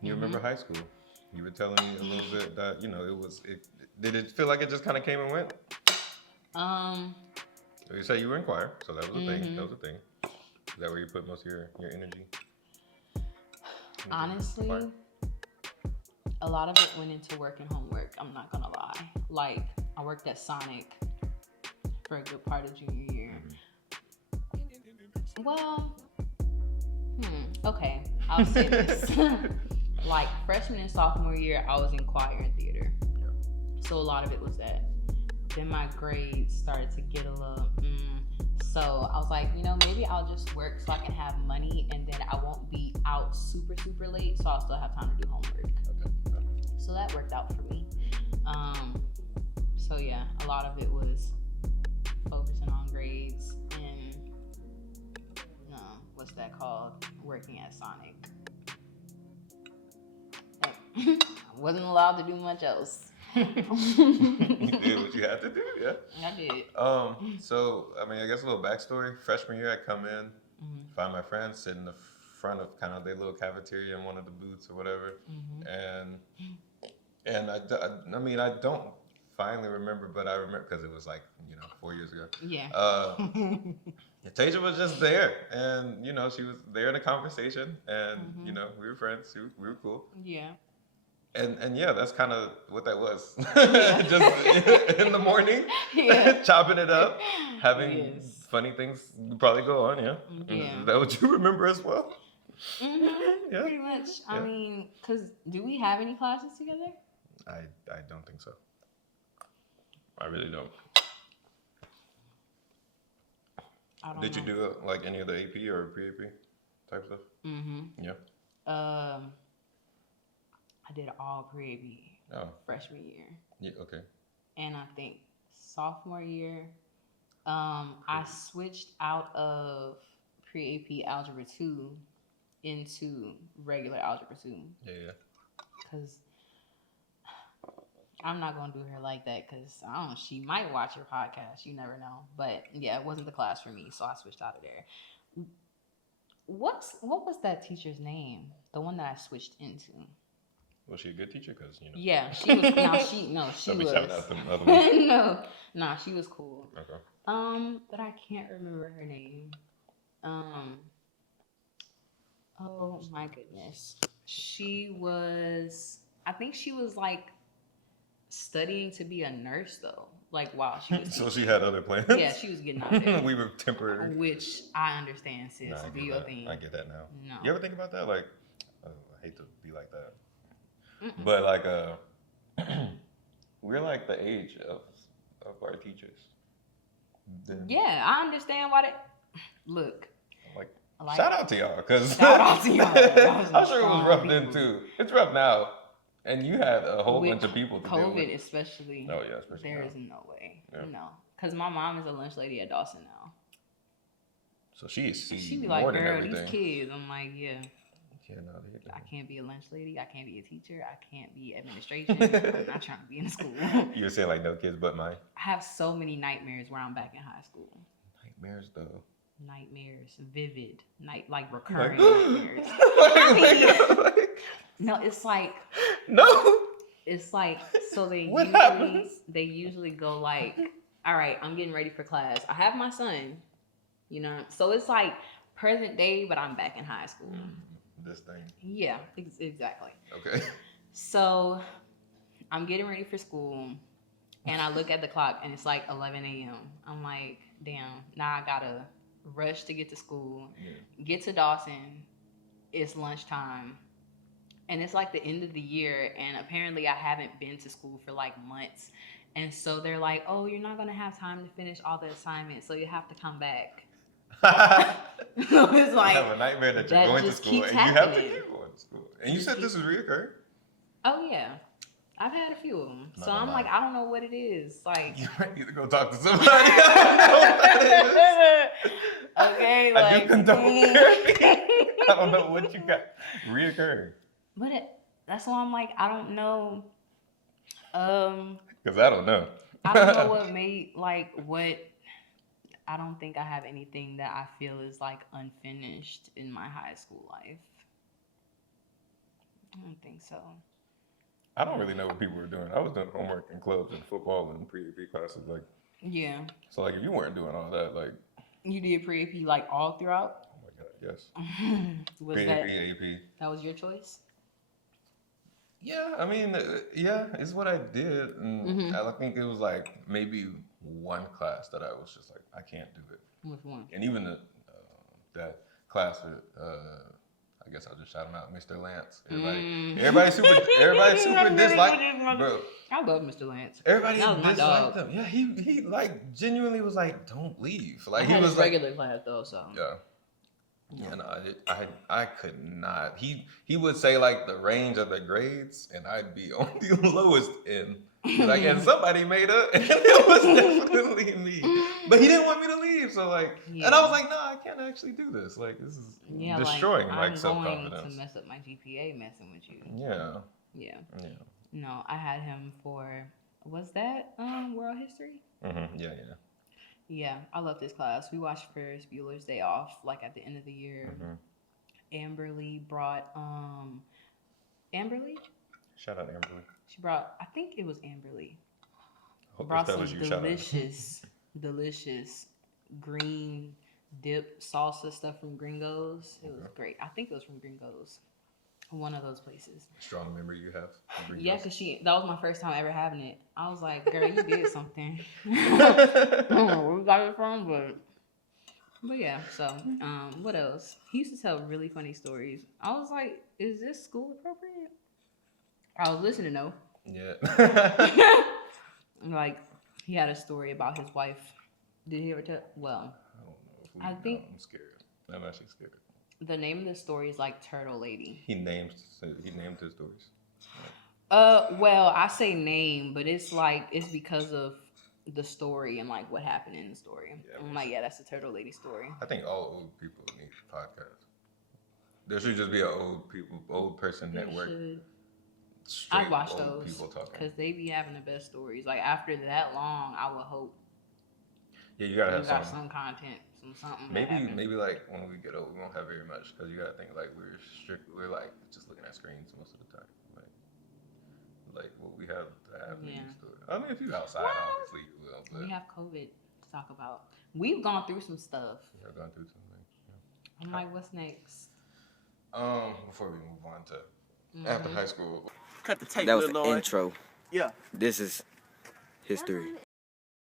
You remember high school? You were telling me a little bit that did it feel like it just kind of came and went? Um. You say you were in choir, so that was a thing. That Mhm. was a thing. Is that where you put most of your energy? Honestly, a lot of it went into work and homework. I'm not gonna lie. Like, I worked at Sonic for a good part of junior year. Well, okay, I'll say this. Like freshman and sophomore year, I was in choir and theater, so a lot of it was that. Then my grades started to get a little. So I was like, maybe I'll just work so I can have money, and then I won't be out super super late, so I'll still have time to do homework. Okay. So that worked out for me. So yeah, a lot of it was focusing on grades and what's that called? Working at Sonic. I wasn't allowed to do much else. You did what you had to do, yeah. I did. So I mean, I guess a little backstory. Freshman year, I come in, find my friends, sit in the front of kind of their little cafeteria in one of the booths or whatever, and I mean, I don't finally remember, but I remember because it was like 4 years ago. Yeah. Tasia was just there, and she was there in a conversation, and we were friends. We were cool. Yeah. And yeah, that's kind of what that was. Yeah. Just in the morning, chopping it up, having funny things probably go on. Yeah. Is that what you remember as well? Yeah. Pretty much. I mean, because do we have any classes together? I don't think so. I really don't. Did you do like any of the AP or pre-AP type stuff? Yeah. I did all pre-AP freshman year. Yeah. Okay. And I think sophomore year, I switched out of pre-AP Algebra 2 into regular Algebra 2. Yeah. Because I'm not going to do her like that because she might watch your podcast. You never know. But yeah, it wasn't the class for me, so I switched out of there. What was that teacher's name? The one that I switched into. Was she a good teacher? Because Yeah, she was. She was. Shout out them other ones. No, she was cool. Okay. But I can't remember her name. Oh my goodness, she was. I think she was like studying to be a nurse though. Like while she was. So she had other plans. Yeah, she was getting out there. We were temporary. Which I understand, sis. Nah, Do your thing. I get that now. No. You ever think about that? Like, I hate to be like that. But like we're like the age of our teachers. Yeah, I understand why they look. Like shout out to y'all, because shout out to y'all. I'm sure it was rough then too. It's rough now, and you had a whole bunch of people to deal with. COVID especially. Oh yeah, especially. There is no way. Yeah. Because my mom is a lunch lady at Dawson now. So she be like, girl, these kids. I'm like, yeah. I can't be a lunch lady. I can't be a teacher. I can't be administration. I'm not trying to be in school. You were saying like no kids but mine. I have so many nightmares where I'm back in high school. Nightmares though. Nightmares, vivid, like recurring nightmares. No, it's like no. It's like so they usually go like, all right, I'm getting ready for class. I have my son, so it's like present day, but I'm back in high school. This thing. Yeah, exactly. Okay. So I'm getting ready for school, and I look at the clock, and it's like 11 a.m. I'm like, damn, now I gotta rush to get to school, get to Dawson. It's lunchtime, and it's like the end of the year, and apparently I haven't been to school for like months, and so they're like, oh, you're not gonna have time to finish all the assignments, so you have to come back. So it's like I have a nightmare that you're going to school and you have to keep going to school. And you said this is reoccurring? Oh yeah, I've had a few of them. So I'm like, I don't know what it is. Like, you might need to go talk to somebody. I okay, I do condone therapy. I don't know what you got reoccurring. But that's why I'm like, I don't know. Because I don't know. I don't know what made what. I don't think I have anything that I feel is like unfinished in my high school life. I don't think so. I don't really know what people were doing. I was doing homework in clubs and football and pre-AP classes. Like, yeah. So like, if you weren't doing all that, like, you did pre-AP like all throughout. Oh my God, yes. Was pre-AP, that AP. That was your choice? Yeah, I mean, yeah, it's what I did, and I think it was like maybe one class that I was just like, I can't do it. Which one? And even that class with, I guess I'll just shout him out, Mr. Lance. Everybody super disliked, bro. I love Mr. Lance. Everybody disliked him. Yeah, he like genuinely was like, don't leave. Like he was like, regular class though, so yeah. Yeah, no, I could not. He would say like the range of the grades, and I'd be on the lowest end. Like, and somebody made up, and it was definitely me. But he didn't want me to leave, so like, and I was like, no, I can't actually do this. Like, this is destroying like self-confidence. I'm going to mess up my GPA messing with you. Yeah. Yeah. Yeah. No, I had him for, was that world history? Yeah. Yeah, I love this class. We watched Ferris Bueller's Day Off, like at the end of the year. Amberly brought, Amberly? Shout out Amberly. She brought, I think it was Amberly. Hope Brought some delicious green dip salsa stuff from Gringo's. It was great. I think it was from Gringo's. One of those places. Strong memory you have. Yeah, because that was my first time ever having it. I was like, girl, you did something. I don't know where we got it from, but yeah, so what else? He used to tell really funny stories. I was like, is this school appropriate? I was listening though. Yeah. Like, he had a story about his wife. Did he ever tell? Well, I think I'm scared. I'm actually scared. The name of the story is like Turtle Lady. He named his stories. Well, I say name, but it's because of the story and like what happened in the story. Yeah, I'm like, yeah, that's the Turtle Lady story. I think all old people need podcasts. There should just be an old person network. I'd watch those because they be having the best stories. Like after that long, I would hope. Yeah, you gotta have some content. Something maybe like when we get old, we won't have very much because you gotta think like we're like just looking at screens most of the time. Like what we have to have. Yeah. I mean, if you outside, obviously you will. But we have COVID to talk about. We've gone through some stuff. We have gone through something. Yeah. I'm like, what's next? Before we move on to after high school. Cut the tape. That was the intro. Yeah. This is history.